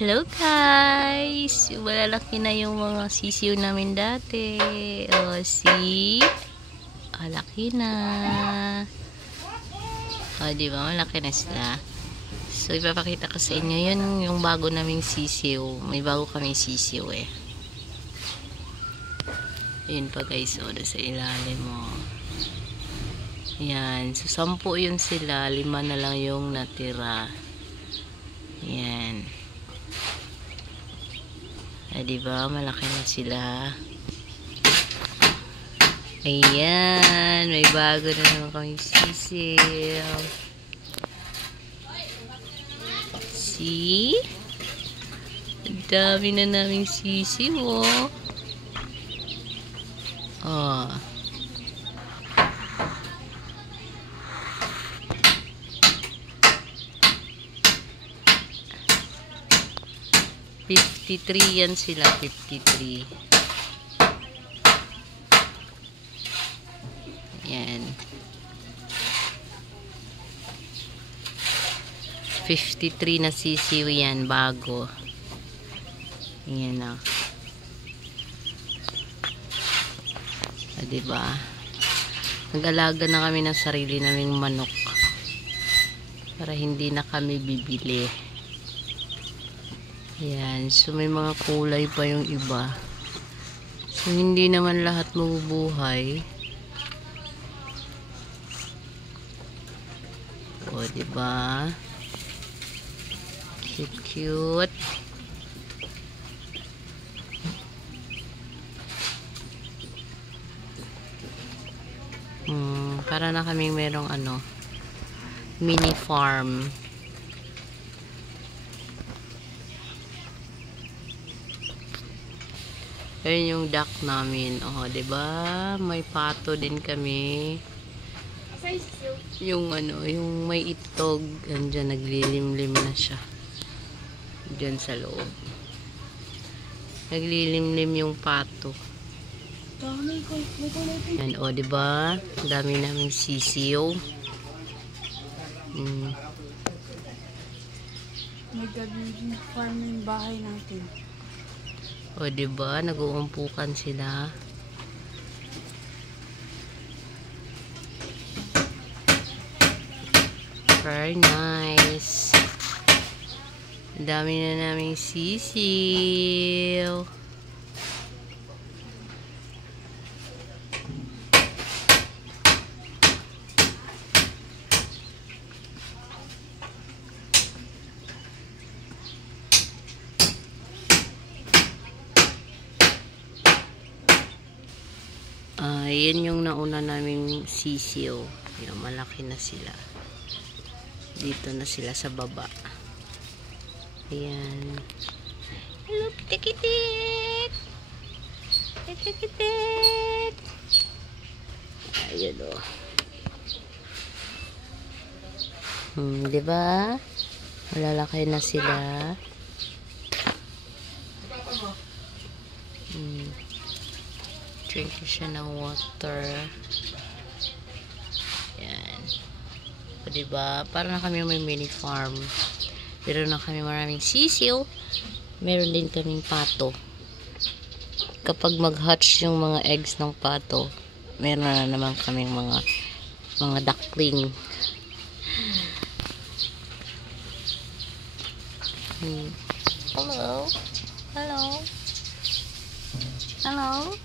Hello guys! Malalaki na yung mga sisiw namin dati. O, see? Laki na. O, diba? Malaki na sila. So, ipapakita ko sa inyo. Yun yung bago naming sisiw. May bago kaming sisiw eh. Yun pa guys. O, sa ilalim mo. Yan. So, 10 yun sila. 5 na lang yung natira. Yan. Diba? Malaki na sila. Ayan. May bago na naman kami sisiw. See? Ang dami na naming sisiw, oh. Oh. Yan sila, 53. Yan. 53 na sisiw yan, bago. Yan na. Diba? Nag-alaga na kami ng sarili naming manok. Para hindi na kami bibili. Yan. So, may mga kulay pa yung iba. So, hindi naman lahat mabubuhay. O, diba? Cute, cute. Para na kaming merong mini farm. Ayun yung duck namin. Oh, 'di ba? May pato din kami. Yung yung may itlog, andiyan naglilimlim na siya. Diyan sa loob. Naglilimlim yung pato. Yan, oh, 'di ba? Dami naming sisiw. Nag-garden farm yung bahay natin. O, diba? Nag-uumpukan sila. Very nice. Dami na naming sisiw. Yan yung nauna naming sisiw. Yung malaki na sila. Dito na sila sa baba. Ayan. Hello, kitik-kitik! Kitik-kitik! Ayun o. Diba? Malalaki na sila. Drink siya ng water. Yan. O, diba? Para na kami may mini farm. Pero na kami maraming sisiw. Meron din kaming pato. Kapag mag-hatch yung mga eggs ng pato, meron na naman kaming mga duckling. Hello? Hello? Hello?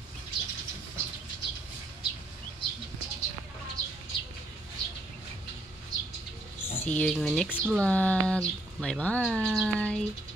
See you in my next vlog. Bye bye.